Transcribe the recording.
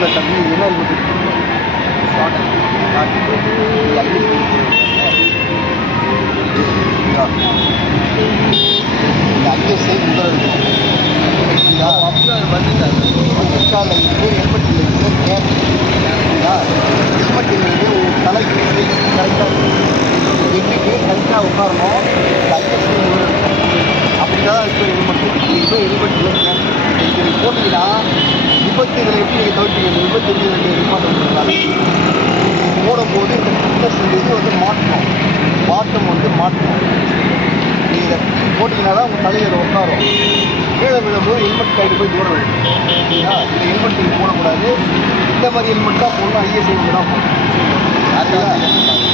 இல்லை தம்பி என்ன ஹெல்மெட் ஐஎஸ்ஐ முதல் இருக்குங்களா வந்துருக்கால இது ஹெல்மெட் இல்லை சரிங்களா ஹெல்மெட் இல்லையே உங்கள் தலைக்கு கரெக்டாக எங்களுக்கு கரெக்டாக உட்காரணும் இந்த ஐஎஸ்ஐ முதல் அப்படி தான் இப்போ ஹெல்மெட் இப்போ ஹெல்மெட் இல்லை இப்போ நீங்கள் போட்டிங்கன்னா விபத்து இதில் எப்படி நீங்கள் தவிர்ப்பீங்க இந்த விபத்து எப்படி நிப்பாட்ட போடும்போது இந்த ஃபிட்னஸ் இந்த இது வந்து மாட்டணும் பாட்டம் வந்து மாட்டணும் நீங்கள் இதை போட்டிங்கன்னா தான் உங்கள் தலையில் உட்காரும் கீழே விழும்போது ஹெல்மெட் கைட்டு போய் தூர வேண்டும் சரிங்களா இந்த ஹெல்மெட் நீங்கள் போடக்கூடாது இந்த மாதிரி ஹெல்மெட் தான் போடணும் ஐஎஸ்ஐ தான் போடணும் அதுதான்